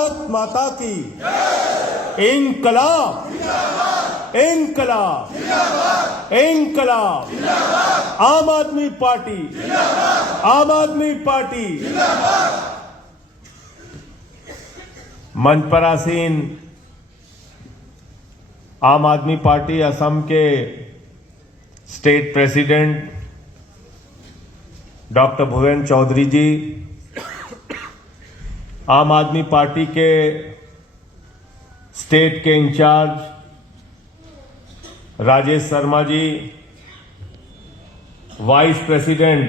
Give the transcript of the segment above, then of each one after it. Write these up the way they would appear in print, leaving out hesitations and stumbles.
भारत माता की इंकलाब, इंकलाब, इंकलाब। आम आदमी पार्टी, आम आदमी पार्टी। मंच पर आसीन आम आदमी पार्टी असम के स्टेट प्रेसिडेंट डॉक्टर भुवन चौधरी जी, आम आदमी पार्टी के स्टेट के in charge Rajesh Sharma ji, vice president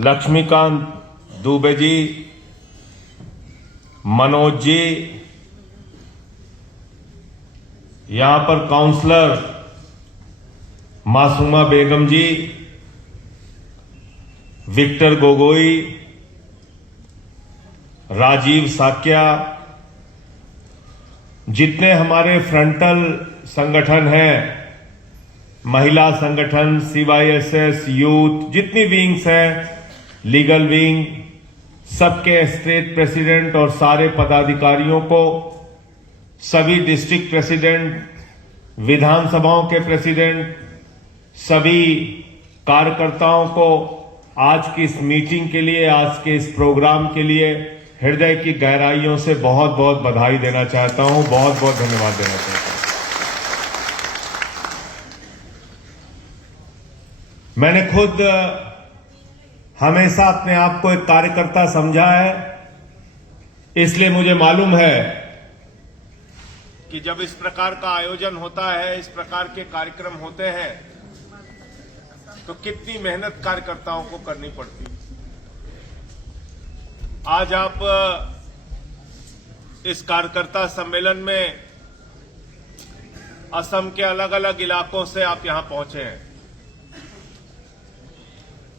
Laxmikant Dubey ji, Manoj ji, यहां पर काउंसलर मासूमा बेगम जी, विक्टर गोगोई, राजीव साक्या, जितने हमारे फ्रंटल संगठन हैं, महिला संगठन, सीवाईएसएस, यूथ, जितनी विंग्स हैं, लीगल विंग, सबके स्टेट प्रेसिडेंट और सारे पदाधिकारियों को, सभी डिस्ट्रिक्ट प्रेसिडेंट, विधानसभाओं के प्रेसिडेंट, सभी कार्यकर्ताओं को आज की इस मीटिंग के लिए, आज के इस प्रोग्राम के लिए हृदय की गहराइयों से बहुत बहुत बधाई देना चाहता हूं, बहुत बहुत धन्यवाद देना चाहता हूं। मैंने खुद हमेशा अपने आप को एक कार्यकर्ता समझा है, इसलिए मुझे मालूम है कि जब इस प्रकार का आयोजन होता है, इस प्रकार के कार्यक्रम होते हैं, तो कितनी मेहनत कार्यकर्ताओं को करनी पड़ती है। आज आप इस कार्यकर्ता सम्मेलन में असम के अलग अलग इलाकों से आप यहां पहुंचे हैं।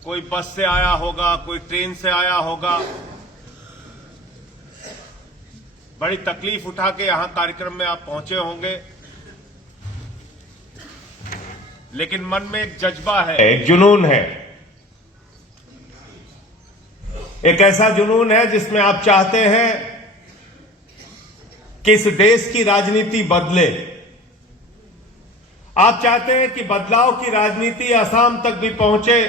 कोई बस से आया होगा, कोई ट्रेन से आया होगा, बड़ी तकलीफ उठा के यहां कार्यक्रम में आप पहुंचे होंगे, लेकिन मन में एक जज्बा है, एक जुनून है, एक ऐसा जुनून है जिसमें आप चाहते हैं कि इस देश की राजनीति बदले। आप चाहते हैं कि बदलाव की राजनीति असम तक भी पहुंचे।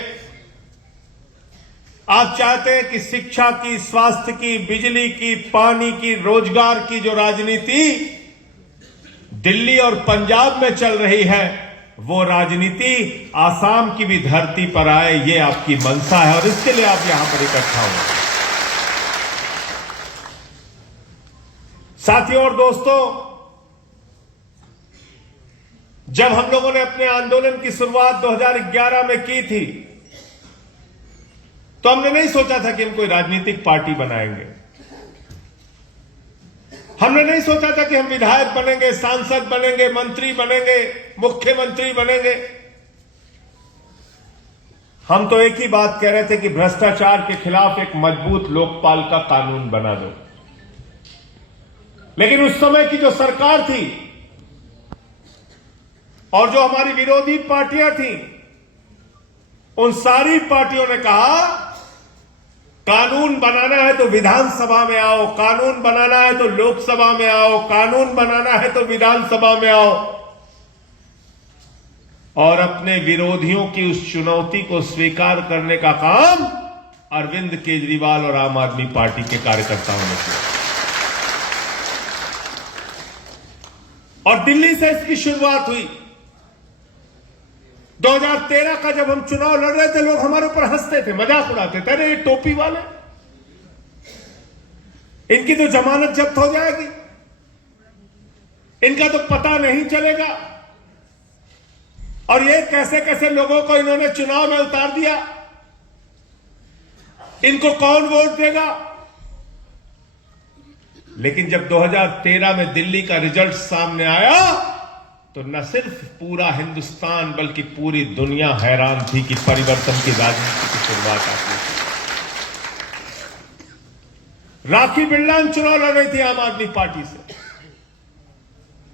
आप चाहते हैं कि शिक्षा की, स्वास्थ्य की, बिजली की, पानी की, रोजगार की जो राजनीति दिल्ली और पंजाब में चल रही है, वो राजनीति आसाम की भी धरती पर आए, ये आपकी मंशा है और इसके लिए आप यहां पर इकट्ठा हुए। साथियों और दोस्तों, जब हम लोगों ने अपने आंदोलन की शुरुआत 2011 में की थी, तो हमने नहीं सोचा था कि हम कोई राजनीतिक पार्टी बनाएंगे। हमने नहीं सोचा था कि हम विधायक बनेंगे, सांसद बनेंगे, मंत्री बनेंगे, मुख्यमंत्री बनेंगे। हम तो एक ही बात कह रहे थे कि भ्रष्टाचार के खिलाफ एक मजबूत लोकपाल का कानून बना दो। लेकिन उस समय की जो सरकार थी और जो हमारी विरोधी पार्टियां थी, उन सारी पार्टियों ने कहा कानून बनाना है तो विधानसभा में आओ, कानून बनाना है तो लोकसभा में आओ, कानून बनाना है तो विधानसभा में आओ। और अपने विरोधियों की उस चुनौती को स्वीकार करने का काम अरविंद केजरीवाल और आम आदमी पार्टी के कार्यकर्ताओं ने किया। और दिल्ली से इसकी शुरुआत हुई। 2013 का जब हम चुनाव लड़ रहे थे, लोग हमारे ऊपर हंसते थे, मजाक उड़ाते थे, अरे ये टोपी वाले, इनकी तो जमानत जब्त हो जाएगी, इनका तो पता नहीं चलेगा, और ये कैसे कैसे लोगों को इन्होंने चुनाव में उतार दिया, इनको कौन वोट देगा। लेकिन जब 2013 में दिल्ली का रिजल्ट सामने आया, तो न सिर्फ पूरा हिंदुस्तान बल्कि पूरी दुनिया हैरान थी कि परिवर्तन की राजनीति की शुरुआत आती है। राखी बिरलान चुनाव लड़ रही थी आम आदमी पार्टी से,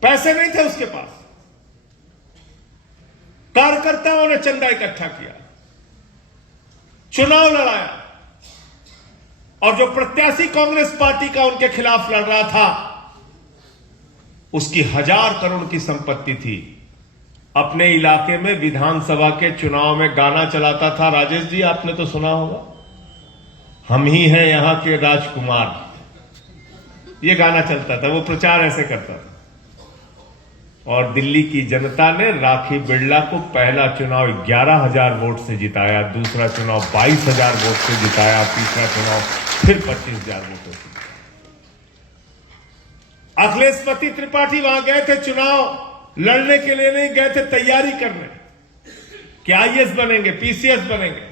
पैसे नहीं थे उसके पास, कार्यकर्ताओं ने चंदा इकट्ठा किया, चुनाव लड़ाया और जो प्रत्याशी कांग्रेस पार्टी का उनके खिलाफ लड़ रहा था, उसकी 1000 करोड़ की संपत्ति थी। अपने इलाके में विधानसभा के चुनाव में गाना चलाता था, राजेश जी आपने तो सुना होगा, हम ही हैं यहां के राजकुमार, ये गाना चलता था, वो प्रचार ऐसे करता था। और दिल्ली की जनता ने राखी बिरला को पहला चुनाव 11,000 वोट से जिताया, दूसरा चुनाव 22,000 वोट से जिताया, तीसरा चुनाव फिर 25,000 वोटों से। अखिलेश त्रिपाठी वहां गए थे चुनाव लड़ने के लिए, नहीं गए थे तैयारी करने कि आईएएस बनेंगे, पीसीएस बनेंगे।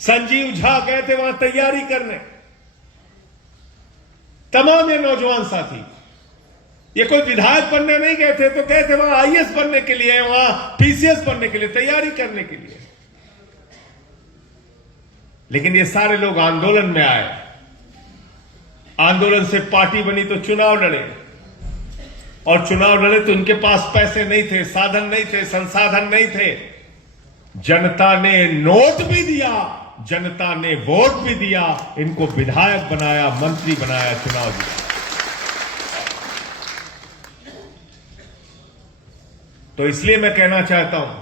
संजीव झा गए थे वहां तैयारी करने। तमाम ये नौजवान साथी, ये कोई विधायक बनने नहीं गए थे, तो गए थे वहां आईएएस बनने के लिए, वहां पीसीएस बनने के लिए, तैयारी करने के लिए। लेकिन ये सारे लोग आंदोलन में आए, आंदोलन से पार्टी बनी तो चुनाव लड़े, और चुनाव लड़े तो उनके पास पैसे नहीं थे, साधन नहीं थे, संसाधन नहीं थे। जनता ने नोट भी दिया, जनता ने वोट भी दिया, इनको विधायक बनाया, मंत्री बनाया, चुनाव दिया। तो इसलिए मैं कहना चाहता हूं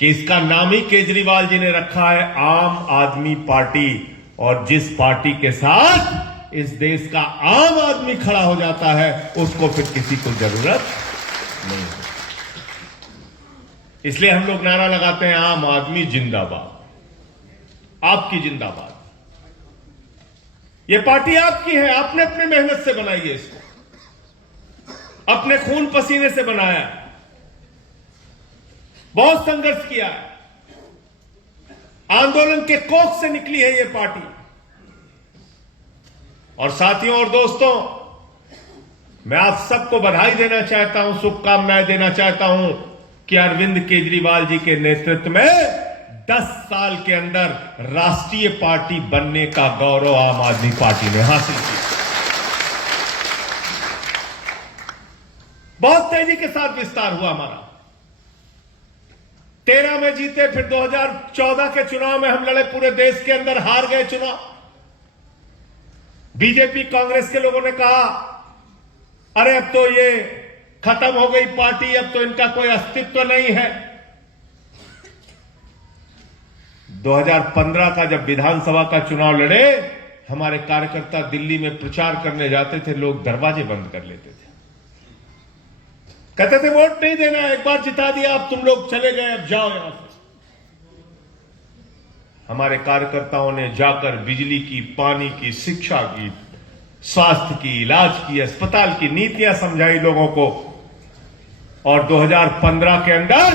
कि इसका नाम ही केजरीवाल जी ने रखा है आम आदमी पार्टी, और जिस पार्टी के साथ इस देश का आम आदमी खड़ा हो जाता है उसको फिर किसी को जरूरत नहीं है। इसलिए हम लोग नारा लगाते हैं आम आदमी जिंदाबाद, आपकी जिंदाबाद। ये पार्टी आपकी है, आपने अपनी मेहनत से बनाई है, इसको अपने खून पसीने से बनाया, बहुत संघर्ष किया है, आंदोलन के कोख से निकली है ये पार्टी। और साथियों और दोस्तों, मैं आप सबको बधाई देना चाहता हूं, शुभकामनाएं देना चाहता हूं कि अरविंद केजरीवाल जी के नेतृत्व में 10 साल के अंदर राष्ट्रीय पार्टी बनने का गौरव आम आदमी पार्टी ने हासिल किया। बहुत तेजी के साथ विस्तार हुआ हमारा। 13 में जीते, फिर 2014 के चुनाव में हम लड़े, पूरे देश के अंदर हार गए चुनाव। बीजेपी कांग्रेस के लोगों ने कहा अरे अब तो ये खत्म हो गई पार्टी, अब तो इनका कोई अस्तित्व नहीं है। 2015 का जब विधानसभा का चुनाव लड़े, हमारे कार्यकर्ता दिल्ली में प्रचार करने जाते थे, लोग दरवाजे बंद कर लेते थे, कहते थे वोट नहीं देना, एक बार जिता दिया, अब तुम लोग चले गए, अब जाओ यहां से। हमारे कार्यकर्ताओं ने जाकर बिजली की, पानी की, शिक्षा की, स्वास्थ्य की, इलाज की, अस्पताल की नीतियां समझाई लोगों को, और 2015 के अंदर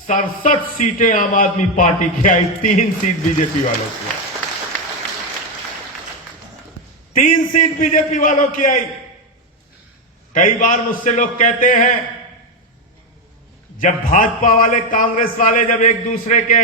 67 सीटें आम आदमी पार्टी की आई, 3 सीट बीजेपी वालों की आई, 3 सीट बीजेपी वालों की आई। कई बार मुझसे लोग कहते हैं, जब भाजपा वाले, कांग्रेस वाले जब एक दूसरे के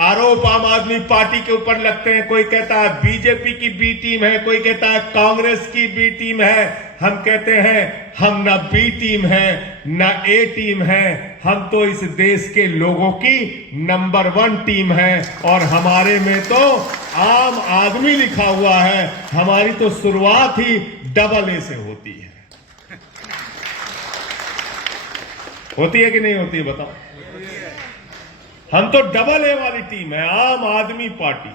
आरोप आम आदमी पार्टी के ऊपर लगते हैं, कोई कहता है बीजेपी की बी टीम है, कोई कहता है कांग्रेस की बी टीम है, हम कहते हैं हम ना बी टीम है ना ए टीम है, हम तो इस देश के लोगों की नंबर 1 टीम है, और हमारे में तो आम आदमी लिखा हुआ है। हमारी तो शुरुआत ही डबल ए से होती है। होती है कि नहीं होती है बताओ? हम तो डबल ए वाली टीम है, आम आदमी पार्टी।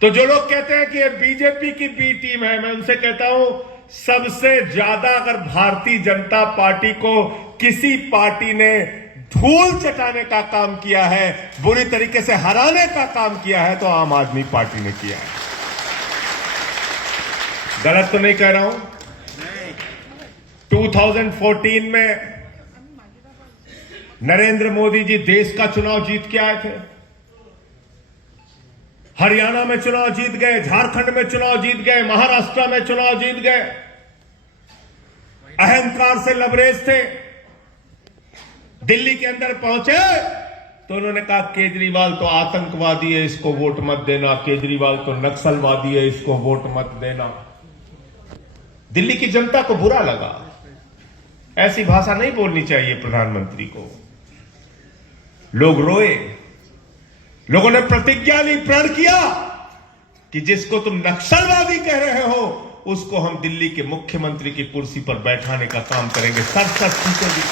तो जो लोग कहते हैं कि ये बीजेपी की बी टीम है, मैं उनसे कहता हूं, सबसे ज्यादा अगर भारतीय जनता पार्टी को किसी पार्टी ने धूल चटाने का काम किया है, बुरी तरीके से हराने का काम किया है, तो आम आदमी पार्टी ने किया है। गलत तो नहीं कह रहा हूं? 2014 में नरेंद्र मोदी जी देश का चुनाव जीत के आए थे, हरियाणा में चुनाव जीत गए, झारखंड में चुनाव जीत गए, महाराष्ट्र में चुनाव जीत गए, अहंकार से लबरेज थे। दिल्ली के अंदर पहुंचे तो उन्होंने कहा केजरीवाल तो आतंकवादी है, इसको वोट मत देना, केजरीवाल तो नक्सलवादी है, इसको वोट मत देना। दिल्ली की जनता को बुरा लगा। ऐसी भाषा नहीं बोलनी चाहिए प्रधानमंत्री को। लोग रोए, लोगों ने प्रतिज्ञा ली, प्रण किया कि जिसको तुम नक्सलवादी कह रहे हो उसको हम दिल्ली के मुख्यमंत्री की कुर्सी पर बैठाने का काम करेंगे। 67 सीटें दी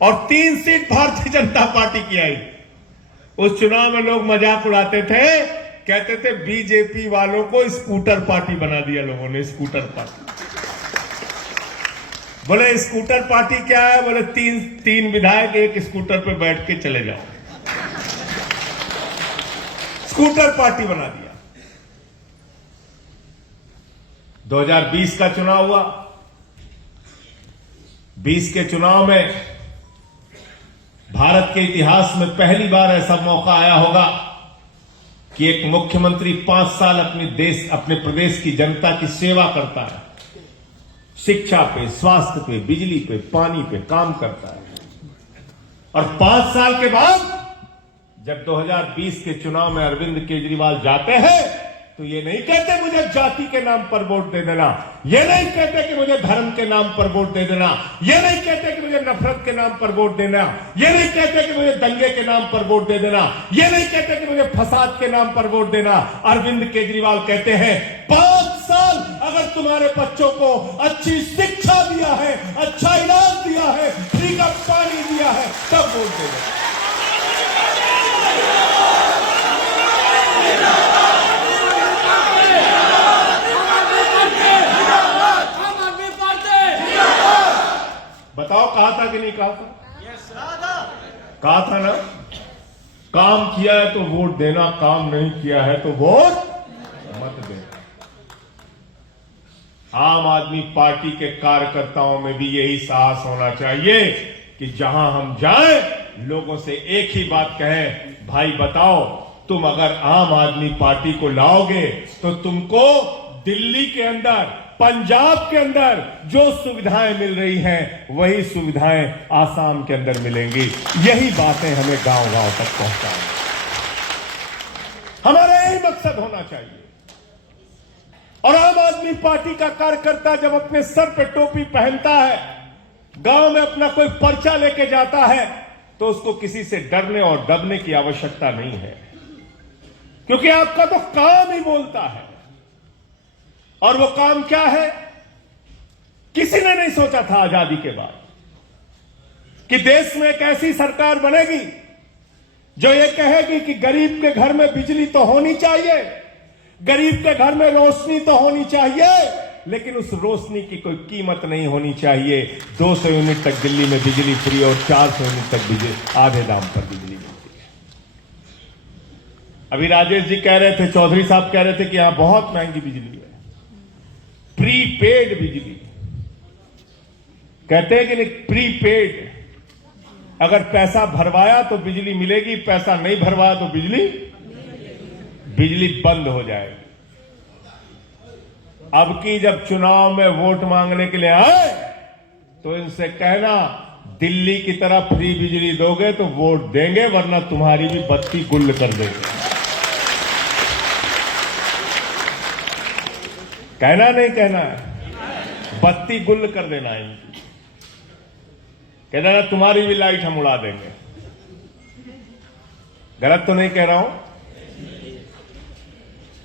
और 3 सीट भारतीय जनता पार्टी की आई। उस चुनाव में लोग मजाक उड़ाते थे, कहते थे बीजेपी वालों को स्कूटर पार्टी बना दिया लोगों ने, स्कूटर पार्टी। बोले स्कूटर पार्टी क्या है? बोले तीन विधायक एक स्कूटर पे बैठ के चले जाओ, स्कूटर पार्टी बना दिया। 2020 का चुनाव हुआ। 20 के चुनाव में भारत के इतिहास में पहली बार ऐसा मौका आया होगा कि एक मुख्यमंत्री 5 साल अपने प्रदेश की जनता की सेवा करता है, शिक्षा पे, स्वास्थ्य पे, बिजली पे, पानी पे काम करता है। और 5 साल के बाद जब 2020 के चुनाव में अरविंद केजरीवाल जाते हैं तो ये नहीं कहते मुझे जाति के नाम पर वोट दे देना, ये नहीं कहते कि मुझे धर्म के नाम पर वोट दे देना, ये नहीं कहते कि मुझे नफरत के नाम पर वोट देना, ये नहीं कहते कि मुझे दंगे के नाम पर वोट दे देना, ये नहीं कहते कि मुझे फसाद के नाम पर वोट देना। अरविंद केजरीवाल कहते हैं 5 साल अगर तुम्हारे बच्चों को अच्छी शिक्षा दिया है, अच्छा इलाज दिया है, फ्री का पानी दिया है, तब वोट देना। बताओ कहा था कि नहीं कहा था? कहा था ना, काम किया है तो वोट देना, काम नहीं किया है तो वोट मत देना। आम आदमी पार्टी के कार्यकर्ताओं में भी यही साहस होना चाहिए कि जहां हम जाएं लोगों से एक ही बात कहें, भाई बताओ तुम अगर आम आदमी पार्टी को लाओगे तो तुमको दिल्ली के अंदर, पंजाब के अंदर जो सुविधाएं मिल रही हैं वही सुविधाएं आसाम के अंदर मिलेंगी। यही बातें हमें गांव-गांव तक पहुंचाएं, हमारा यही मकसद होना चाहिए। और आम आदमी पार्टी का कार्यकर्ता जब अपने सर पे टोपी पहनता है, गांव में अपना कोई पर्चा लेके जाता है, तो उसको किसी से डरने और दबने की आवश्यकता नहीं है, क्योंकि आपका तो काम ही बोलता है। और वो काम क्या है? किसी ने नहीं सोचा था आजादी के बाद कि देश में एक ऐसी सरकार बनेगी जो ये कहेगी कि गरीब के घर में बिजली तो होनी चाहिए, गरीब के घर में रोशनी तो होनी चाहिए, लेकिन उस रोशनी की कोई कीमत नहीं होनी चाहिए। 200 यूनिट तक दिल्ली में बिजली फ्री और 400 यूनिट तक बिजली आधे दाम पर बिजली मिलती है। अभी राजेश जी कह रहे थे, चौधरी साहब कह रहे थे कि यहां बहुत महंगी बिजली है, प्रीपेड बिजली कहते हैं कि नहीं, प्रीपेड। अगर पैसा भरवाया तो बिजली मिलेगी, पैसा नहीं भरवाया तो बिजली बंद हो जाएगी। अब की जब चुनाव में वोट मांगने के लिए आए तो इनसे कहना दिल्ली की तरह फ्री बिजली दोगे तो वोट देंगे, वरना तुम्हारी भी बत्ती गुल कर देंगे। कहना नहीं कहना है, बत्ती गुल कर देना है इनकी। कहना ना तुम्हारी भी लाइट हम उड़ा देंगे। गलत तो नहीं कह रहा हूं?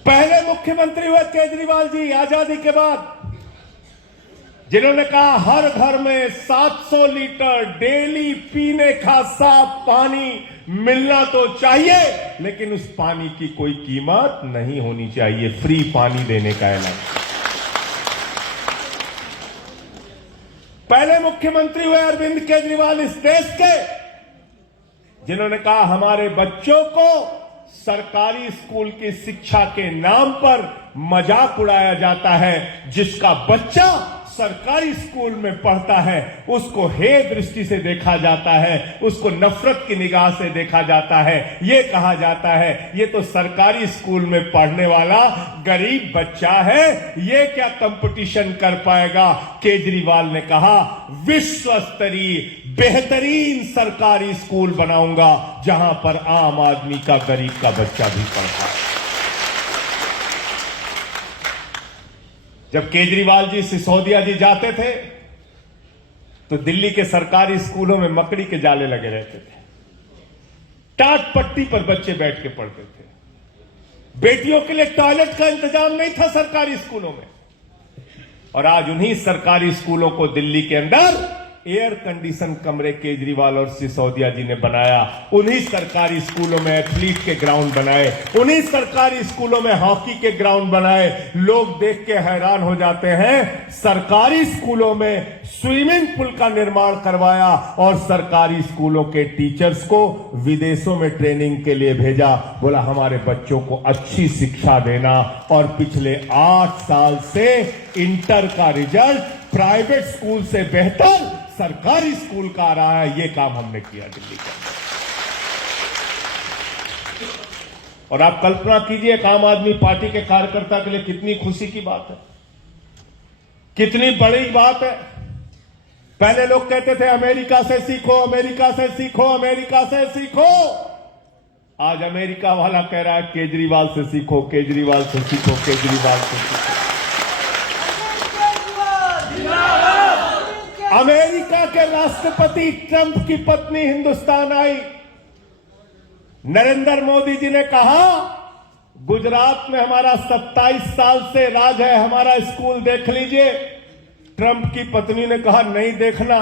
पहले मुख्यमंत्री हुए केजरीवाल जी आजादी के बाद, जिन्होंने कहा हर घर में 700 लीटर डेली पीने का साफ पानी मिलना तो चाहिए, लेकिन उस पानी की कोई कीमत नहीं होनी चाहिए, फ्री पानी देने का ऐलान। पहले मुख्यमंत्री हुए अरविंद केजरीवाल इस देश के, जिन्होंने कहा हमारे बच्चों को सरकारी स्कूल की शिक्षा के नाम पर मजाक उड़ाया जाता है। जिसका बच्चा सरकारी स्कूल में पढ़ता है उसको हे दृष्टि से देखा जाता है, उसको नफरत की निगाह से देखा जाता है। ये कहा जाता है ये तो सरकारी स्कूल में पढ़ने वाला गरीब बच्चा है, ये क्या कंपटीशन कर पाएगा। केजरीवाल ने कहा विश्व स्तरीय बेहतरीन सरकारी स्कूल बनाऊंगा जहां पर आम आदमी का, गरीब का बच्चा भी पढ़ता है। जब केजरीवाल जी सिसोदिया जी जाते थे तो दिल्ली के सरकारी स्कूलों में मकड़ी के जाले लगे रहते थे। टाट पट्टी पर बच्चे बैठ के पढ़ते थे। बेटियों के लिए टॉयलेट का इंतजाम नहीं था सरकारी स्कूलों में। और आज उन्हीं सरकारी स्कूलों को दिल्ली के अंदर एयर कंडीशन कमरे केजरीवाल और सिसोदिया जी ने बनाया। उन्हीं सरकारी स्कूलों में एथलीट के ग्राउंड बनाए, उन्हीं सरकारी स्कूलों में हॉकी के ग्राउंड बनाए। लोग देख के हैरान हो जाते हैं। सरकारी स्कूलों में स्विमिंग पूल का निर्माण करवाया और सरकारी स्कूलों के टीचर्स को विदेशों में ट्रेनिंग के लिए भेजा। बोला हमारे बच्चों को अच्छी शिक्षा देना। और पिछले 8 साल से इंटर का रिजल्ट प्राइवेट स्कूल से बेहतर सरकारी स्कूल का आ रहा है। यह काम हमने किया दिल्ली का। और आप कल्पना कीजिए एक आम आदमी पार्टी के कार्यकर्ता के लिए कितनी खुशी की बात है, कितनी बड़ी बात है। पहले लोग कहते थे अमेरिका से सीखो, अमेरिका से सीखो, अमेरिका से सीखो। आज अमेरिका वाला कह रहा है केजरीवाल से सीखो, केजरीवाल से सीखो, केजरीवाल से सीखो। अमेरिका के राष्ट्रपति ट्रंप की पत्नी हिंदुस्तान आई। नरेंद्र मोदी जी ने कहा गुजरात में हमारा 27 साल से राज है, हमारा स्कूल देख लीजिए। ट्रंप की पत्नी ने कहा नहीं देखना।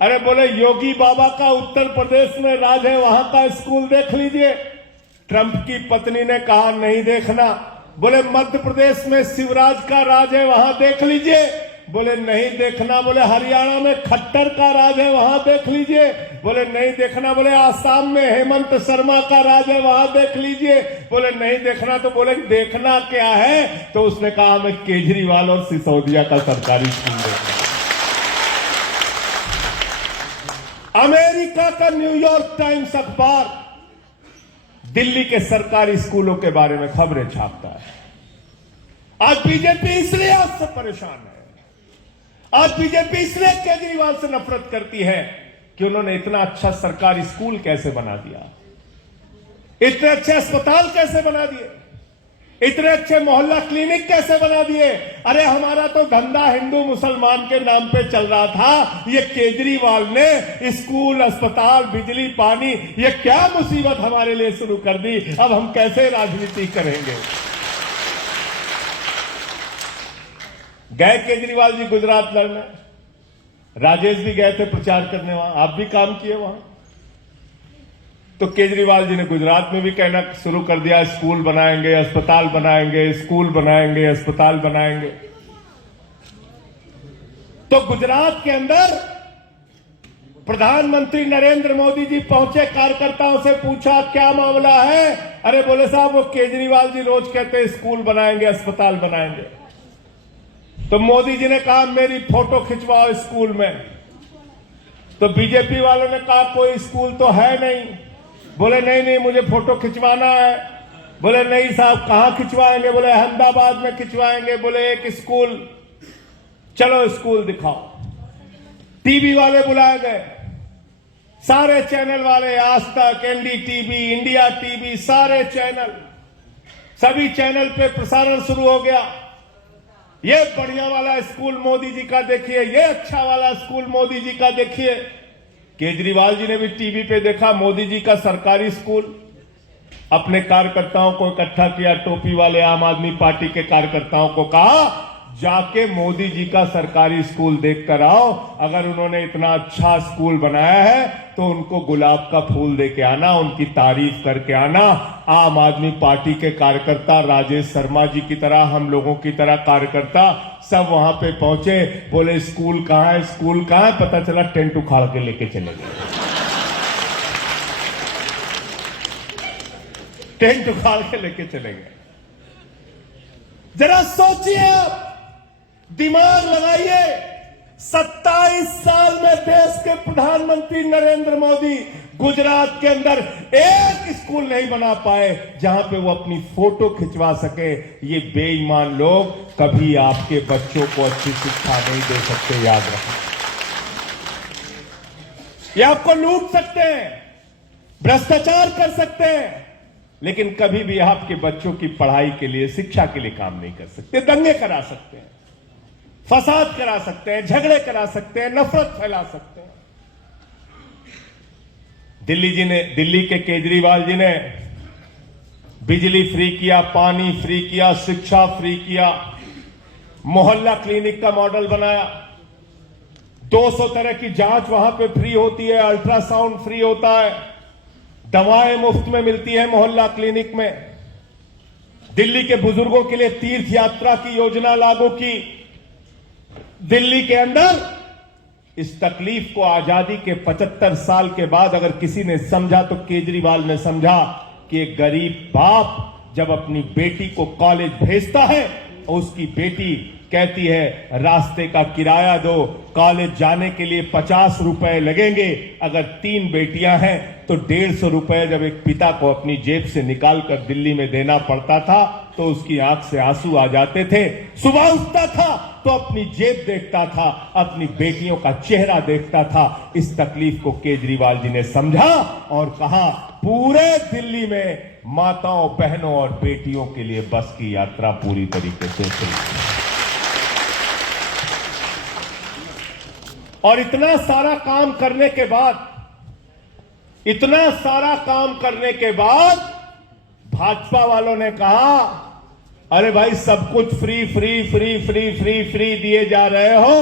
अरे बोले योगी बाबा का उत्तर प्रदेश में राज है, वहां का स्कूल देख लीजिए। ट्रंप की पत्नी ने कहा नहीं देखना। बोले मध्य प्रदेश में शिवराज का राज है, वहां देख लीजिए। बोले नहीं देखना। बोले हरियाणा में खट्टर का राज है, वहां देख लीजिए। बोले नहीं देखना। बोले आसाम में हेमंत शर्मा का राज है, वहां देख लीजिए। बोले नहीं देखना। तो बोले देखना क्या है? तो उसने कहा मैं केजरीवाल और सिसोदिया का सरकारी स्कूल देखना। अमेरिका का न्यूयॉर्क टाइम्स अखबार दिल्ली के सरकारी स्कूलों के बारे में खबरें छापता है। आज बीजेपी इसलिए आपसे परेशान है, आज बीजेपी इसलिए केजरीवाल से नफरत करती है कि उन्होंने इतना अच्छा सरकारी स्कूल कैसे बना दिया, इतने अच्छे अस्पताल कैसे बना दिए, इतने अच्छे मोहल्ला क्लिनिक कैसे बना दिए। अरे हमारा तो धंधा हिंदू मुसलमान के नाम पे चल रहा था, ये केजरीवाल ने स्कूल, अस्पताल, बिजली, पानी, ये क्या मुसीबत हमारे लिए शुरू कर दी। अब हम कैसे राजनीति करेंगे। गए केजरीवाल जी गुजरात लड़ने, राजेश भी गए थे प्रचार करने वहां, आप भी काम किए वहां। तो केजरीवाल जी ने गुजरात में भी कहना शुरू कर दिया स्कूल बनाएंगे, अस्पताल बनाएंगे, स्कूल बनाएंगे, अस्पताल बनाएंगे। तो गुजरात के अंदर प्रधानमंत्री नरेंद्र मोदी जी पहुंचे, कार्यकर्ताओं से पूछा क्या मामला है। अरे बोले साहब वो केजरीवाल जी रोज कहते हैं स्कूल बनाएंगे, अस्पताल बनाएंगे। तो मोदी जी ने कहा मेरी फोटो खिंचवाओ स्कूल में। तो बीजेपी वालों ने कहा कोई स्कूल तो है नहीं। बोले नहीं नहीं मुझे फोटो खिंचवाना है। बोले नहीं साहब कहां खिंचवाएंगे। बोले अहमदाबाद में खिंचवाएंगे। बोले एक स्कूल, चलो स्कूल दिखाओ। टीवी वाले बुलाए गए, सारे चैनल वाले, आज तक, एनडीटीवी, इंडिया टीवी, सारे चैनल, सभी चैनल पे प्रसारण शुरू हो गया। ये बढ़िया वाला स्कूल मोदी जी का देखिए, ये अच्छा वाला स्कूल मोदी जी का देखिए। केजरीवाल जी ने भी टीवी पे देखा मोदी जी का सरकारी स्कूल। अपने कार्यकर्ताओं को इकट्ठा किया, टोपी वाले आम आदमी पार्टी के कार्यकर्ताओं को कहा जाके मोदी जी का सरकारी स्कूल देख कर आओ। अगर उन्होंने इतना अच्छा स्कूल बनाया है तो उनको गुलाब का फूल दे के आना, उनकी तारीफ करके आना। आम आदमी पार्टी के कार्यकर्ता, राजेश शर्मा जी की तरह, हम लोगों की तरह कार्यकर्ता सब वहां पे पहुंचे। बोले स्कूल कहां है, स्कूल कहां है। पता चला टेंट उखाड़ के लेके चले गए, टेंट उखाड़ के लेके चले गए। जरा सोचिए आप, दिमाग लगाइए। 27 साल में देश के प्रधानमंत्री नरेंद्र मोदी गुजरात के अंदर एक स्कूल नहीं बना पाए जहां पे वो अपनी फोटो खिंचवा सके। ये बेईमान लोग कभी आपके बच्चों को अच्छी शिक्षा नहीं दे सकते, याद रखें। ये आपको लूट सकते हैं, भ्रष्टाचार कर सकते हैं, लेकिन कभी भी आपके बच्चों की पढ़ाई के लिए, शिक्षा के लिए काम नहीं कर सकते। दंगे करा सकते हैं, फसाद करा सकते हैं, झगड़े करा सकते हैं, नफरत फैला सकते हैं। दिल्ली के केजरीवाल जी ने बिजली फ्री किया, पानी फ्री किया, शिक्षा फ्री किया, मोहल्ला क्लिनिक का मॉडल बनाया, 200 तरह की जांच वहां पे फ्री होती है, अल्ट्रासाउंड फ्री होता है, दवाएं मुफ्त में मिलती है मोहल्ला क्लिनिक में। दिल्ली के बुजुर्गों के लिए तीर्थ यात्रा की योजना लागू की। दिल्ली के अंदर इस तकलीफ को आजादी के 75 साल के बाद अगर किसी ने समझा तो केजरीवाल ने समझा कि एक गरीब बाप जब अपनी बेटी को कॉलेज भेजता है और उसकी बेटी कहती है रास्ते का किराया दो, कॉलेज जाने के लिए 50 रुपए लगेंगे, अगर 3 बेटियां हैं तो 150 रुपए जब एक पिता को अपनी जेब से निकालकर दिल्ली में देना पड़ता था तो उसकी आंख से आंसू आ जाते थे। सुबह उठता था तो अपनी जेब देखता था, अपनी बेटियों का चेहरा देखता था। इस तकलीफ को केजरीवाल जी ने समझा और कहा पूरे दिल्ली में माताओं, बहनों और बेटियों के लिए बस की यात्रा पूरी तरीके से चली। और इतना सारा काम करने के बाद भाजपा वालों ने कहा अरे भाई सब कुछ free free free free free free दिए जा रहे हो,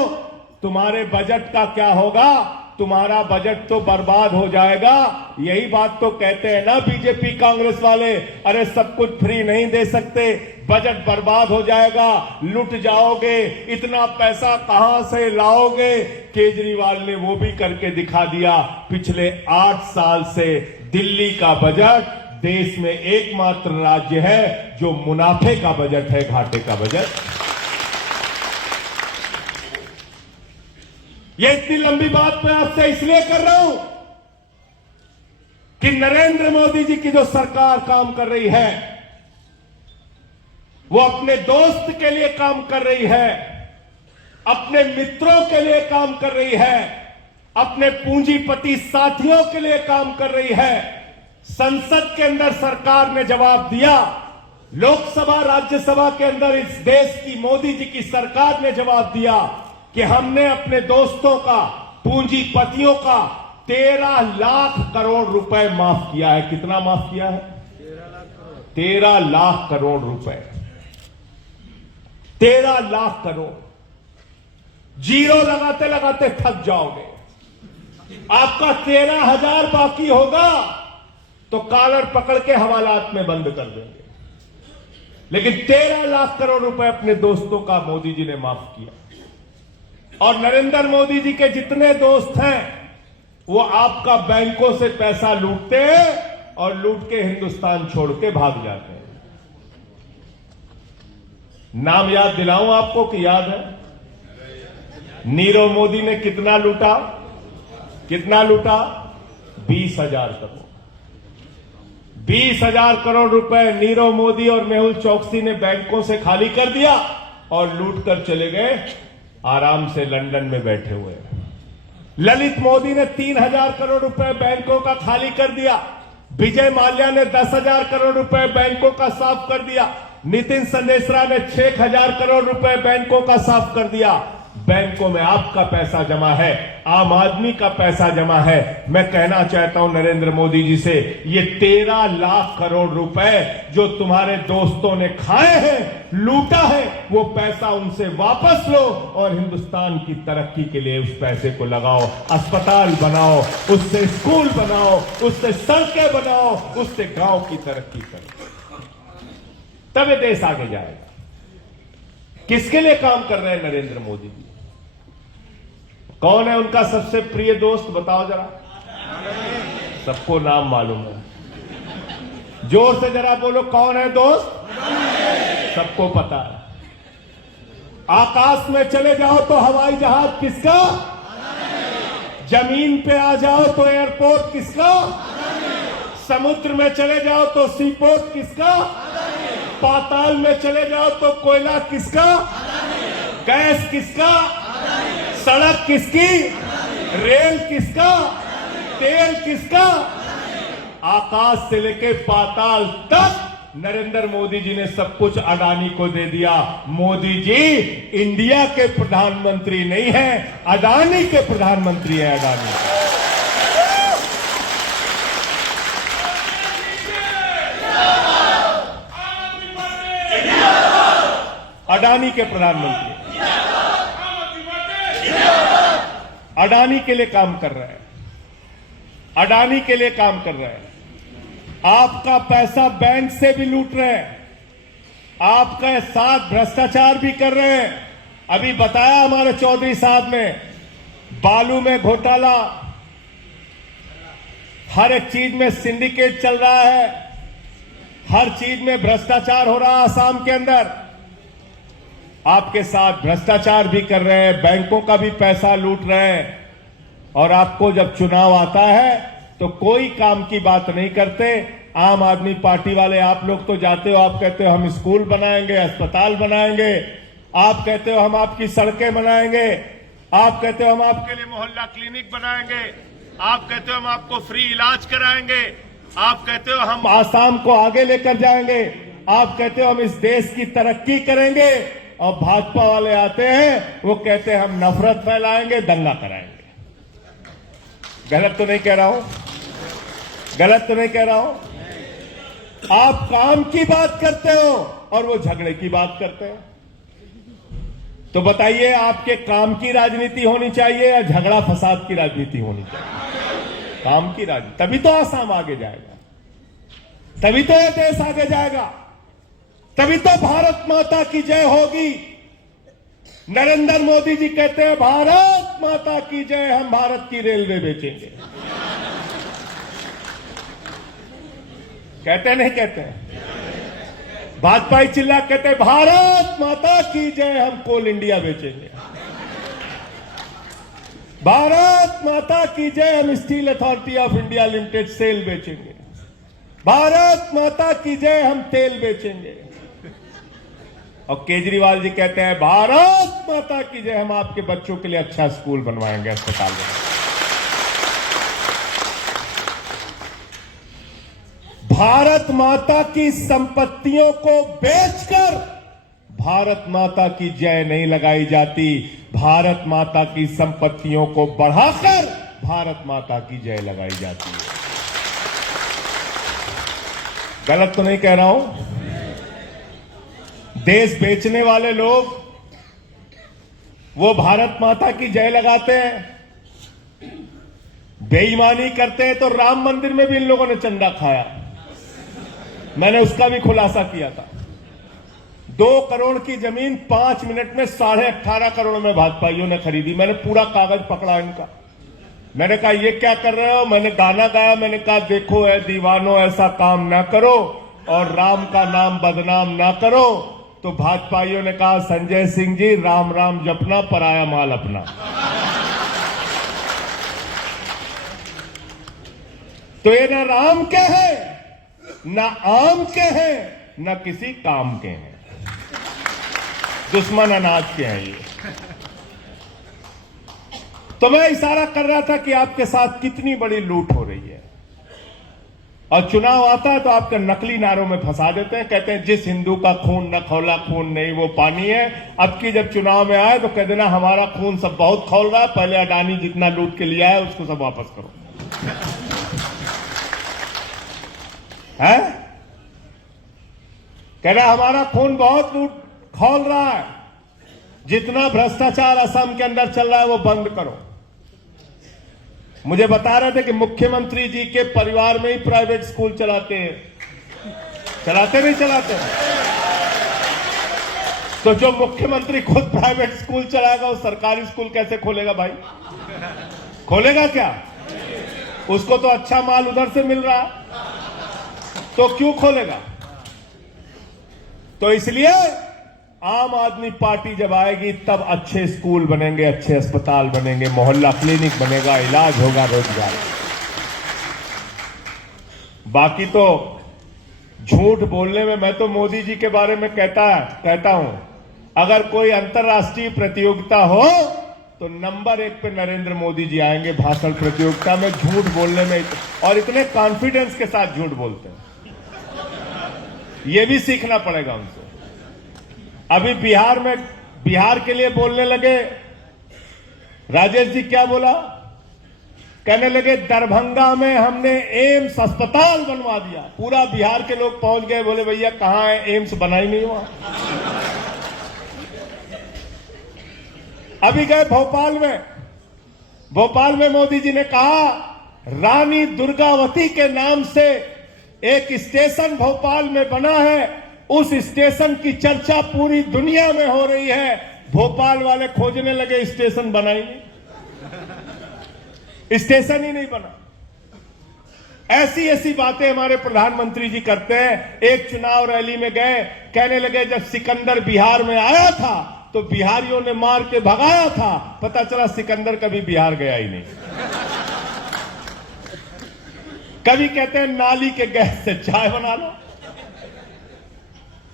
तुम्हारे बजट का क्या होगा, तुम्हारा बजट तो बर्बाद हो जाएगा। यही बात तो कहते हैं ना बीजेपी कांग्रेस वाले, अरे सब कुछ फ्री नहीं दे सकते, बजट बर्बाद हो जाएगा, लुट जाओगे, इतना पैसा कहां से लाओगे। केजरीवाल ने वो भी करके दिखा दिया। पिछले 8 साल से दिल्ली का बजट देश में एकमात्र राज्य है जो मुनाफे का बजट है, घाटे का बजट। ये इतनी लंबी बात मैं आपसे इसलिए कर रहा हूं कि नरेंद्र मोदी जी की जो सरकार काम कर रही है वो अपने दोस्त के लिए काम कर रही है, अपने मित्रों के लिए काम कर रही है, अपने पूंजीपति साथियों के लिए काम कर रही है। संसद के अंदर सरकार ने जवाब दिया, लोकसभा राज्यसभा के अंदर इस देश की मोदी जी की सरकार ने जवाब दिया कि हमने अपने दोस्तों का, पूंजीपतियों का 13 लाख करोड़ रुपए माफ किया है। कितना माफ किया है? 13 लाख करोड़ रुपए। 13 लाख करोड़। जीरो लगाते लगाते थक जाओगे। आपका 13,000 बाकी होगा तो कॉलर पकड़ के हवालात में बंद कर देंगे। लेकिन 13 लाख करोड़ रुपए अपने दोस्तों का मोदी जी ने माफ किया। और नरेंद्र मोदी जी के जितने दोस्त हैं वो आपका बैंकों से पैसा लूटते हैं और लूट के हिंदुस्तान छोड़ के भाग जाते हैं। नाम याद दिलाऊं आपको कि याद है? नीरव मोदी ने कितना लूटा? कितना लूटा? 20,000 करोड़। 20,000 करोड़ रुपए नीरव मोदी और मेहुल चौकसी ने बैंकों से खाली कर दिया और लूट कर चले गए, आराम से लंदन में बैठे हुए। ललित मोदी ने 3,000 करोड़ रुपए बैंकों का खाली कर दिया। विजय माल्या ने 10,000 करोड़ रुपए बैंकों का साफ कर दिया। नितिन संदेशरा ने 6,000 करोड़ रुपए बैंकों का साफ कर दिया। बैंकों में आपका पैसा जमा है, आम आदमी का पैसा जमा है। मैं कहना चाहता हूं नरेंद्र मोदी जी से, ये 13 लाख करोड़ रुपए जो तुम्हारे दोस्तों ने खाए हैं, लूटा है, वो पैसा उनसे वापस लो और हिंदुस्तान की तरक्की के लिए उस पैसे को लगाओ। अस्पताल बनाओ, उससे स्कूल बनाओ, उससे सड़कें बनाओ, उससे गांव की तरक्की करो, तब ये देश आगे जाएगा। किसके लिए काम कर रहे हैं नरेंद्र मोदी जी? कौन है उनका सबसे प्रिय दोस्त? बताओ जरा। सबको नाम मालूम है। जोर से जरा बोलो, कौन है दोस्त? सबको पता है। आकाश में चले जाओ तो हवाई जहाज किसका? जमीन पे आ जाओ तो एयरपोर्ट किसका? समुद्र में चले जाओ तो सीपोर्ट किसका? पाताल में चले जाओ तो कोयला किसका? गैस किसका? सड़क किसकी? रेल किसका? तेल किसका? आकाश से लेके पाताल तक नरेंद्र मोदी जी ने सब कुछ अडानी को दे दिया। मोदी जी इंडिया के प्रधानमंत्री नहीं है, अडानी के प्रधानमंत्री है। अडानी अडानी के प्रधानमंत्री अडानी के लिए काम कर रहे हैं, अडानी के लिए काम कर रहे हैं। आपका पैसा बैंक से भी लूट रहे हैं, आपके साथ भ्रष्टाचार भी कर रहे हैं। अभी बताया हमारे चौधरी साहब ने, बालू में घोटाला, हर एक चीज में सिंडिकेट चल रहा है, हर चीज में भ्रष्टाचार हो रहा है। आसाम के अंदर आपके साथ भ्रष्टाचार भी कर रहे हैं, बैंकों का भी पैसा लूट रहे हैं। और आपको जब चुनाव आता है तो कोई काम की बात नहीं करते। आम आदमी पार्टी वाले आप लोग तो जाते हो, आप कहते हो हम स्कूल बनाएंगे, अस्पताल बनाएंगे, आप कहते हो हम आपकी सड़कें बनाएंगे, आप कहते हो हम आपके लिए मोहल्ला क्लिनिक बनाएंगे, आप कहते हो हम आपको फ्री इलाज कराएंगे, आप कहते हो हम आसाम को आगे लेकर जाएंगे, आप कहते हो हम इस देश की तरक्की करेंगे। और भाजपा वाले आते हैं, वो कहते हैं हम नफरत फैलाएंगे, दंगा कराएंगे। गलत तो नहीं कह रहा हूं? गलत तो नहीं कह रहा हूं? आप काम की बात करते हो और वो झगड़े की बात करते हैं। तो बताइए, आपके काम की राजनीति होनी चाहिए या झगड़ा फसाद की राजनीति होनी चाहिए? काम की राजनीति, तभी तो आसाम आगे जाएगा, तभी तो यह देश आगे जाएगा, तभी तो भारत माता की जय होगी। नरेंद्र मोदी जी कहते हैं भारत माता की जय, हम भारत की रेलवे बेचेंगे। कहते नहीं कहते? भाजपा चिल्ला कहते हैं भारत माता की जय, हम कोल इंडिया बेचेंगे। भारत माता की जय, हम Steel Authority of India Limited SAIL बेचेंगे। भारत माता की जय, हम तेल बेचेंगे। और केजरीवाल जी कहते हैं भारत माता की जय, हम आपके बच्चों के लिए अच्छा स्कूल बनवाएंगे, अस्पताल बनवाएंगे। भारत माता की संपत्तियों को बेचकर भारत माता की जय नहीं लगाई जाती, भारत माता की संपत्तियों को बढ़ाकर भारत माता की जय लगाई जाती है। गलत तो नहीं कह रहा हूं? देश बेचने वाले लोग वो भारत माता की जय लगाते हैं, बेईमानी करते हैं। तो राम मंदिर में भी इन लोगों ने चंदा खाया, मैंने उसका भी खुलासा किया था। 2 करोड़ की जमीन 5 मिनट में 18.5 करोड़ में भाजपाइयों ने खरीदी। मैंने पूरा कागज पकड़ा इनका, मैंने कहा ये क्या कर रहे हो? मैंने गाना गाया, मैंने कहा देखो ऐ दीवानो ऐसा काम ना करो और राम का नाम बदनाम ना करो। तो भाजपाइयों ने कहा संजय सिंह जी राम राम जपना, पराया माल अपना। तो ये ना राम के हैं, ना आम के हैं, ना किसी काम के हैं, दुश्मन अनाज के हैं ये। तो मैं इशारा कर रहा था कि आपके साथ कितनी बड़ी लूट हो रही है। और चुनाव आता है तो आपके नकली नारों में फंसा देते हैं, कहते हैं जिस हिंदू का खून न खौला खून नहीं वो पानी है। अब की जब चुनाव में आए तो कह देना हमारा खून सब बहुत खौल रहा है, पहले अडानी जितना लूट के लिया है उसको सब वापस करो। है कह रहा हमारा खून बहुत लूट खौल रहा है, जितना भ्रष्टाचार असम के अंदर चल रहा है वो बंद करो। मुझे बता रहे थे कि मुख्यमंत्री जी के परिवार में ही प्राइवेट स्कूल चलाते हैं। चलाते नहीं चलाते? तो जो मुख्यमंत्री खुद प्राइवेट स्कूल चलाएगा वो सरकारी स्कूल कैसे खोलेगा भाई? खोलेगा क्या? उसको तो अच्छा माल उधर से मिल रहा, तो क्यों खोलेगा? तो इसलिए आम आदमी पार्टी जब आएगी तब अच्छे स्कूल बनेंगे, अच्छे अस्पताल बनेंगे, मोहल्ला क्लिनिक बनेगा, इलाज होगा, रोजगार। बाकी तो झूठ बोलने में, मैं तो मोदी जी के बारे में कहता हूं अगर कोई अंतर्राष्ट्रीय प्रतियोगिता हो तो नंबर 1 पे नरेंद्र मोदी जी आएंगे भाषण प्रतियोगिता में, झूठ बोलने में। और इतने कॉन्फिडेंस के साथ झूठ बोलते हैं, ये भी सीखना पड़ेगा उनसे। अभी बिहार के लिए बोलने लगे, राजेश जी क्या बोला? कहने लगे दरभंगा में हमने एम्स अस्पताल बनवा दिया। पूरा बिहार के लोग पहुंच गए, बोले भैया कहां है एम्स? बना ही नहीं वहां। अभी गए भोपाल में मोदी जी ने कहा रानी दुर्गावती के नाम से एक स्टेशन भोपाल में बना है। उस स्टेशन की चर्चा पूरी दुनिया में हो रही है। भोपाल वाले खोजने लगे स्टेशन बनाएंगे, स्टेशन ही नहीं बना। ऐसी ऐसी बातें हमारे प्रधानमंत्री जी करते हैं। एक चुनाव रैली में गए, कहने लगे जब सिकंदर बिहार में आया था तो बिहारियों ने मार के भगाया था। पता चला सिकंदर कभी बिहार गया ही नहीं। कभी कहते हैं नाली के गैस से चाय बना लो,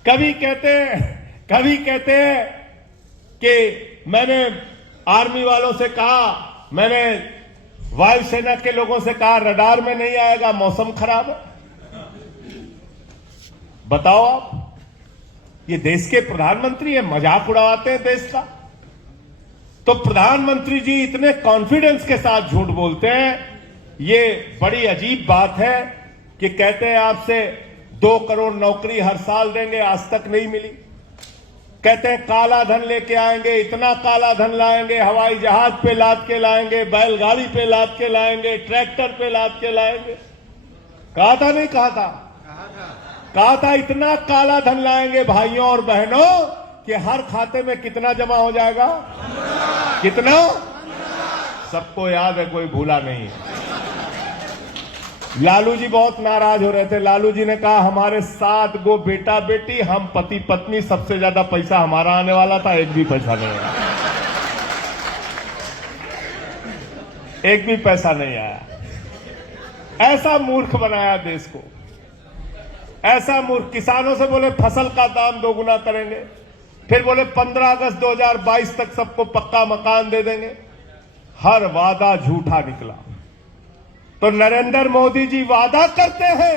कभी कहते हैं कि मैंने आर्मी वालों से कहा, मैंने वायुसेना के लोगों से कहा रडार में नहीं आएगा, मौसम खराब है। बताओ आप, ये देश के प्रधानमंत्री है, मजाक उड़ाते हैं देश का। तो प्रधानमंत्री जी इतने कॉन्फिडेंस के साथ झूठ बोलते हैं। ये बड़ी अजीब बात है कि कहते हैं आपसे 2 करोड़ नौकरी हर साल देंगे, आज तक नहीं मिली। कहते हैं काला धन लेके आएंगे, इतना काला धन लाएंगे, हवाई जहाज पे लाद के लाएंगे, बैलगाड़ी पे लाद के लाएंगे, ट्रैक्टर पे लाद के लाएंगे। कहा था नहीं कहा था? कहा था इतना काला धन लाएंगे भाइयों और बहनों कि हर खाते में कितना जमा हो जाएगा? कितना? सबको याद है, कोई भूला नहीं। लालू जी बहुत नाराज हो रहे थे। लालू जी ने कहा हमारे 7 गो बेटा बेटी, हम पति पत्नी, सबसे ज्यादा पैसा हमारा आने वाला था, एक भी पैसा नहीं आया, एक भी पैसा नहीं आया। ऐसा मूर्ख बनाया देश को, ऐसा मूर्ख। किसानों से बोले फसल का दाम 2 गुना करेंगे, फिर बोले 15 अगस्त 2022 तक सबको पक्का मकान दे देंगे। हर वादा झूठा निकला। तो नरेंद्र मोदी जी वादा करते हैं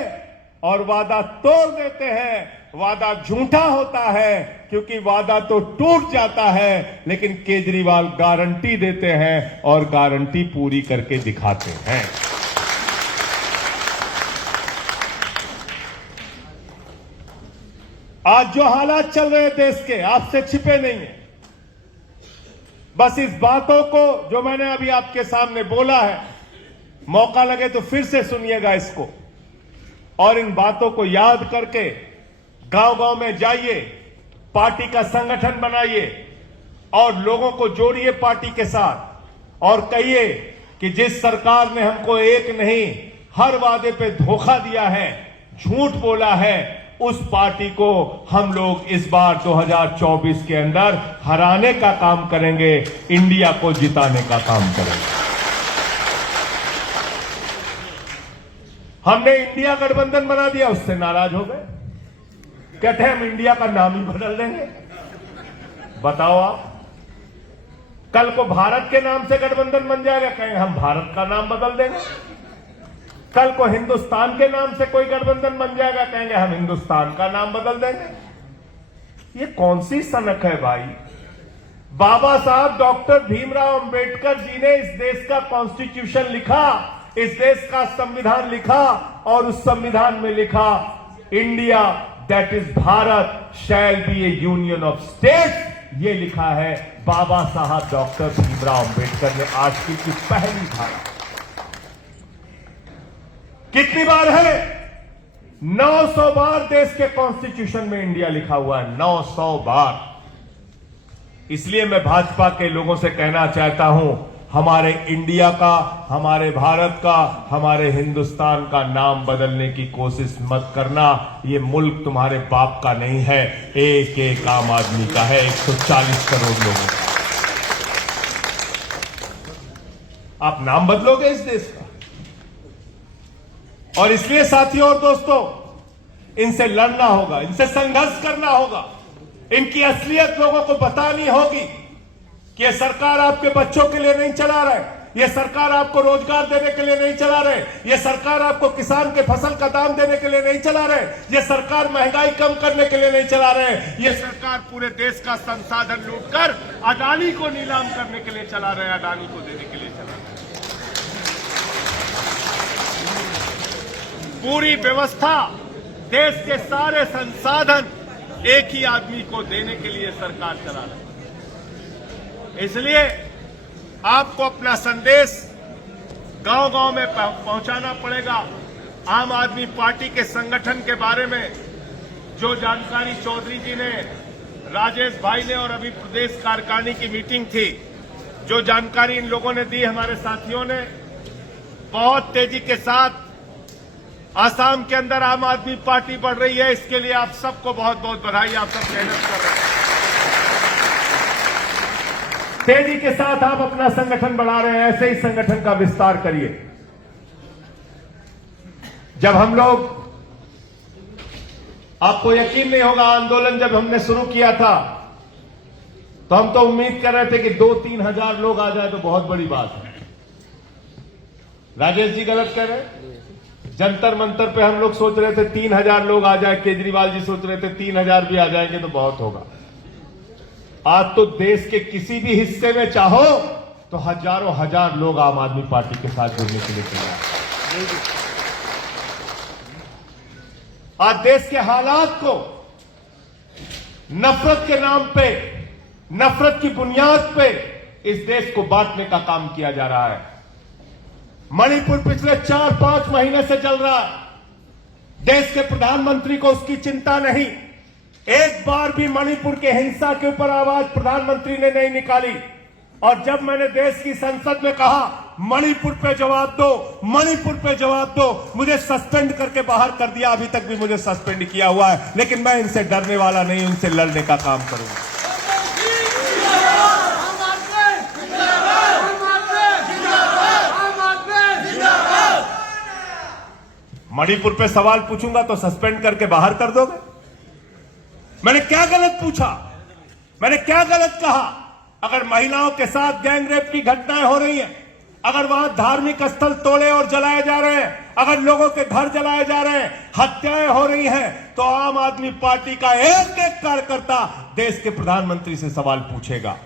और वादा तोड़ देते हैं। वादा झूठा होता है क्योंकि वादा तो टूट जाता है, लेकिन केजरीवाल गारंटी देते हैं और गारंटी पूरी करके दिखाते हैं। आज जो हालात चल रहे हैं देश के, आपसे छिपे नहीं है। बस इस बातों को जो मैंने अभी आपके सामने बोला है, मौका लगे तो फिर से सुनिएगा इसको, और इन बातों को याद करके गांव-गांव में जाइए, पार्टी का संगठन बनाइए और लोगों को जोड़िए पार्टी के साथ और कहिए कि जिस सरकार ने हमको एक नहीं हर वादे पे धोखा दिया है, झूठ बोला है, उस पार्टी को हम लोग इस बार 2024 के अंदर हराने का काम करेंगे, इंडिया को जिताने का काम करेंगे। हमने इंडिया गठबंधन बना दिया, उससे नाराज हो गए, कहते हैं हम इंडिया का नाम ही बदल देंगे। बताओ आप, कल को भारत के नाम से गठबंधन बन जाएगा, कहेंगे हम भारत का नाम बदल देंगे। कल को हिंदुस्तान के नाम से कोई गठबंधन बन जाएगा, कहेंगे हम हिंदुस्तान का नाम बदल देंगे। ये कौन सी सनक है भाई? बाबा साहब डॉक्टर भीमराव अंबेडकर जी ने इस देश का कॉन्स्टिट्यूशन लिखा, इस देश का संविधान लिखा, और उस संविधान में लिखा India that is Bharat shall be A union of states. ये लिखा है बाबा साहब डॉक्टर भीमराव अंबेडकर ने आर्टिकल की पहली धारा। कितनी बार है? 900 बार देश के कॉन्स्टिट्यूशन में इंडिया लिखा हुआ है, 900 बार। इसलिए मैं भाजपा के लोगों से कहना चाहता हूं, हमारे इंडिया का, हमारे भारत का, हमारे हिंदुस्तान का नाम बदलने की कोशिश मत करना। ये मुल्क तुम्हारे बाप का नहीं है, एक एक आम आदमी का है, 140 करोड़ लोगों का। आप नाम बदलोगे इस देश का। और इसलिए साथियों और दोस्तों, इनसे लड़ना होगा, इनसे संघर्ष करना होगा, इनकी असलियत लोगों को बतानी होगी कि ये सरकार आपके बच्चों के लिए नहीं चला रहे, ये सरकार आपको रोजगार देने के लिए नहीं चला रहे, ये सरकार आपको किसान के फसल का दाम देने के लिए नहीं चला रहे, ये सरकार महंगाई कम करने के लिए नहीं चला रहे, ये सरकार पूरे देश का संसाधन लूटकर अडानी को नीलाम करने के लिए चला रहे, अडानी को देने के लिए चला रहे। पूरी व्यवस्था, देश के सारे संसाधन एक ही आदमी को देने के लिए सरकार चला रही है। इसलिए आपको अपना संदेश गांव-गांव में पहुंचाना पड़ेगा। आम आदमी पार्टी के संगठन के बारे में जो जानकारी चौधरी जी ने, राजेश भाई ने और अभी प्रदेश कार्यकारिणी की मीटिंग थी, जो जानकारी इन लोगों ने दी, हमारे साथियों ने, बहुत तेजी के साथ आसाम के अंदर आम आदमी पार्टी बढ़ रही है। इसके लिए आप सबको बहुत बहुत बधाई। आप सब मेहनत कर रहे हैं, तेजी के साथ आप अपना संगठन बढ़ा रहे हैं। ऐसे ही संगठन का विस्तार करिए। जब हम लोग, आपको यकीन नहीं होगा, आंदोलन जब हमने शुरू किया था तो हम तो उम्मीद कर रहे थे कि 2-3 हजार लोग आ जाए तो बहुत बड़ी बात है। राजेश जी गलत कह रहे हैं। जंतर मंतर पे हम लोग सोच रहे थे 3,000 लोग आ जाए, केजरीवाल जी सोच रहे थे 3,000 भी आ जाएंगे तो बहुत होगा। आज तो देश के किसी भी हिस्से में चाहो तो हजारों हजार लोग आम आदमी पार्टी के साथ जुड़ने के लिए तैयार हैं। आज देश के हालात को नफरत के नाम पे, नफरत की बुनियाद पे इस देश को बांटने का काम किया जा रहा है। मणिपुर पिछले 4-5 महीने से चल रहा है। देश के प्रधानमंत्री को उसकी चिंता नहीं। एक बार भी मणिपुर के हिंसा के ऊपर आवाज प्रधानमंत्री ने नहीं निकाली। और जब मैंने देश की संसद में कहा मणिपुर पे जवाब दो, मणिपुर पे जवाब दो, मुझे सस्पेंड करके बाहर कर दिया। अभी तक भी मुझे सस्पेंड किया हुआ है, लेकिन मैं इनसे डरने वाला नहीं, उनसे लड़ने का काम करूंगा। मणिपुर पे सवाल पूछूंगा तो सस्पेंड करके बाहर कर दोगे? मैंने क्या गलत पूछा? मैंने क्या गलत कहा? अगर महिलाओं के साथ गैंगरेप की घटनाएं हो रही हैं, अगर वहां धार्मिक स्थल तोड़े और जलाए जा रहे हैं, अगर लोगों के घर जलाए जा रहे हैं, हत्याएं हो रही हैं, तो आम आदमी पार्टी का एक एक कार्यकर्ता देश के प्रधानमंत्री से सवाल पूछेगा।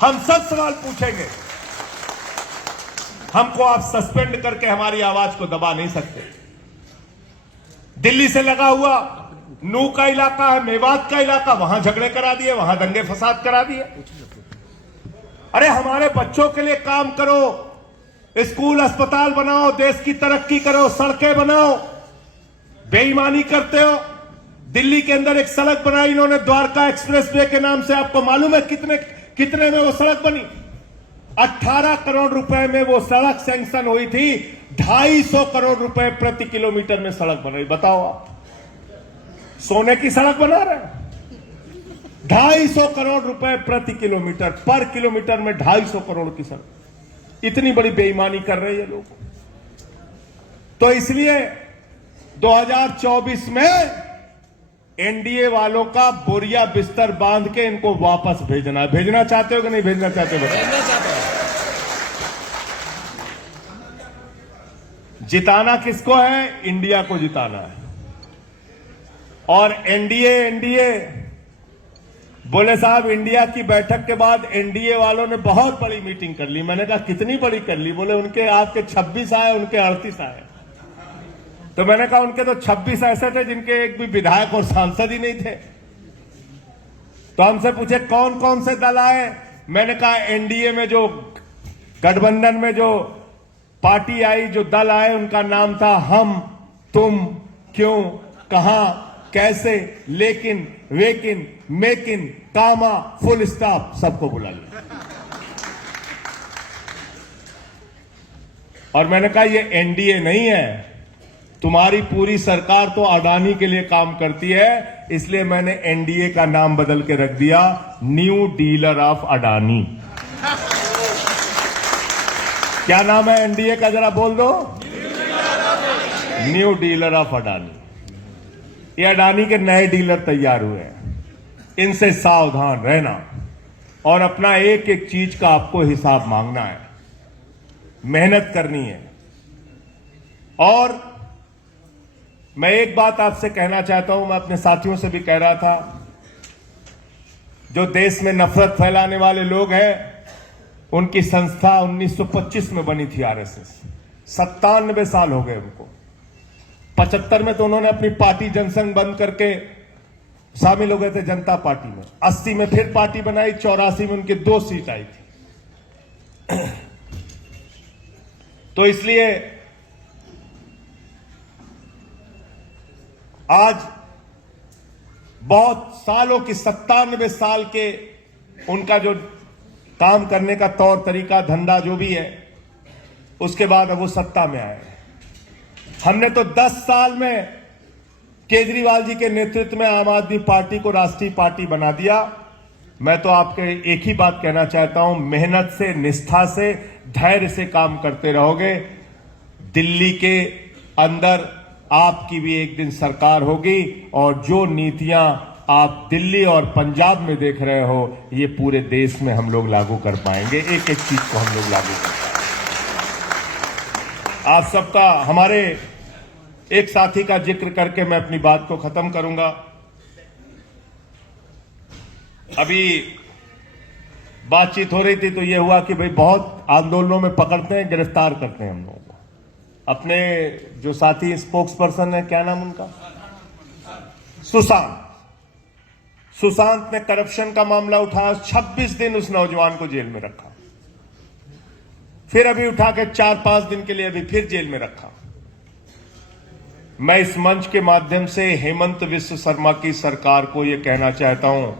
हम सब सवाल पूछेंगे। हमको आप सस्पेंड करके हमारी आवाज को दबा नहीं सकते। दिल्ली से लगा हुआ नू का इलाका है, मेवात का इलाका, वहां झगड़े करा दिए, वहां दंगे फसाद करा दिए। अरे हमारे बच्चों के लिए काम करो, स्कूल अस्पताल बनाओ, देश की तरक्की करो, सड़कें बनाओ। बेईमानी करते हो। दिल्ली के अंदर एक सड़क बनाई इन्होंने द्वारका एक्सप्रेसवे के नाम से। आपको मालूम है कितने में वो सड़क बनी? 18 करोड़ रुपए में वो सड़क सैंक्शन हुई थी। 250 करोड़ रुपए प्रति किलोमीटर में सड़क बन रही। बताओ आप, सोने की सड़क बना रहे हैं। 250 करोड़ रुपए प्रति किलोमीटर, पर किलोमीटर में 250 करोड़ की सड़क। इतनी बड़ी बेईमानी कर रहे हैं लोग। तो इसलिए 2024 में एनडीए वालों का बोरिया बिस्तर बांध के इनको वापस भेजना है। भेजना चाहते हो कि नहीं भेजना चाहते हो? जिताना किसको है? इंडिया को जिताना है। और एनडीए बोले साहब, इंडिया की बैठक के बाद एनडीए वालों ने बहुत बड़ी मीटिंग कर ली। मैंने कहा कितनी बड़ी कर ली? बोले उनके आपके 26 आए, उनके 38 आए। तो मैंने कहा उनके तो 26 ऐसे थे जिनके एक भी विधायक और सांसद ही नहीं थे। तो हमसे पूछे कौन कौन से दल आए? मैंने कहा एनडीए में जो गठबंधन में जो पार्टी आई, जो दल आए, उनका नाम था हम, तुम, क्यों, कहां, कैसे, लेकिन, वेकिन, मेकिन, कामा, फुल स्टॉप, सबको बुला लिया। और मैंने कहा ये एनडीए नहीं है, तुम्हारी पूरी सरकार तो अडानी के लिए काम करती है, इसलिए मैंने एनडीए का नाम बदल के रख दिया न्यू डीलर ऑफ अडानी। क्या नाम है एनडीए का? जरा बोल दो। New dealer of Adani. ये अडानी के नए डीलर तैयार हुए हैं। इनसे सावधान रहना और अपना एक एक चीज का आपको हिसाब मांगना है, मेहनत करनी है। और मैं एक बात आपसे कहना चाहता हूं, मैं अपने साथियों से भी कह रहा था, जो देश में नफरत फैलाने वाले लोग हैं, उनकी संस्था 1925 में बनी थी आरएसएस। 97 साल हो गए उनको। 75 में तो उन्होंने अपनी पार्टी जनसंघ बंद करके शामिल हो गए थे जनता पार्टी में। 80 में फिर पार्टी बनाई, 84 में उनकी 2 सीट आई थी। तो इसलिए आज बहुत सालों की 97 साल के उनका जो काम करने का तौर तरीका, धंधा जो भी है, उसके बाद अब वो सत्ता में आए। हमने तो 10 साल में केजरीवाल जी के नेतृत्व में आम आदमी पार्टी को राष्ट्रीय पार्टी बना दिया। मैं तो आपके एक ही बात कहना चाहता हूं, मेहनत से, निष्ठा से, धैर्य से काम करते रहोगे। दिल्ली के अंदर आपकी भी एक दिन सरकार होगी और जो नीतियां आप दिल्ली और पंजाब में देख रहे हो, ये पूरे देश में हम लोग लागू कर पाएंगे। एक एक चीज को हम लोग लागू कर पाएंगे। आप सबका, हमारे एक साथी का जिक्र करके मैं अपनी बात को खत्म करूंगा। अभी बातचीत हो रही थी तो यह हुआ कि भाई बहुत आंदोलनों में पकड़ते हैं, गिरफ्तार करते हैं हम लोगों को। अपने जो साथी स्पोक्स पर्सन है, क्या नाम उनका, सुशांत ने करप्शन का मामला उठाया, 26 दिन उस नौजवान को जेल में रखा, फिर अभी उठा के 4-5 दिन के लिए अभी फिर जेल में रखा। मैं इस मंच के माध्यम से हेमंत विश्व शर्मा की सरकार को यह कहना चाहता हूं,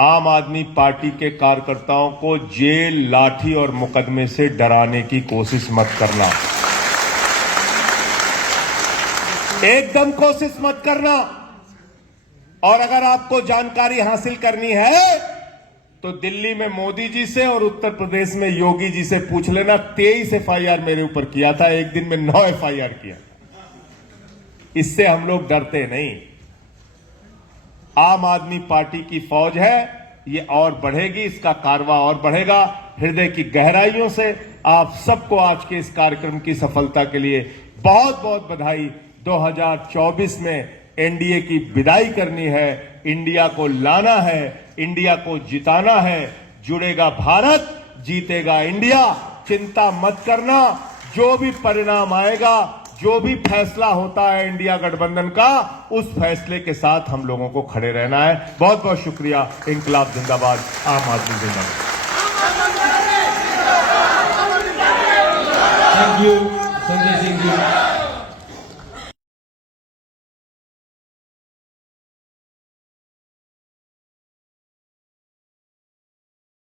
आम आदमी पार्टी के कार्यकर्ताओं को जेल, लाठी और मुकदमे से डराने की कोशिश मत करना, एकदम कोशिश मत करना। और अगर आपको जानकारी हासिल करनी है तो दिल्ली में मोदी जी से और उत्तर प्रदेश में योगी जी से पूछ लेना। 23 FIR मेरे ऊपर किया था, एक दिन में 9 FIR किया। इससे हम लोग डरते नहीं। आम आदमी पार्टी की फौज है, ये और बढ़ेगी, इसका कारवा और बढ़ेगा। हृदय की गहराइयों से आप सबको आज के इस कार्यक्रम की सफलता के लिए बहुत बहुत बधाई। 2024 में एनडीए की विदाई करनी है, इंडिया को लाना है, इंडिया को जिताना है। जुड़ेगा भारत, जीतेगा इंडिया। चिंता मत करना, जो भी परिणाम आएगा, जो भी फैसला होता है इंडिया गठबंधन का, उस फैसले के साथ हम लोगों को खड़े रहना है। बहुत बहुत शुक्रिया। इंकलाब जिंदाबाद, आम आदमी जिंदाबाद। Thank you Sanjay Singh ji.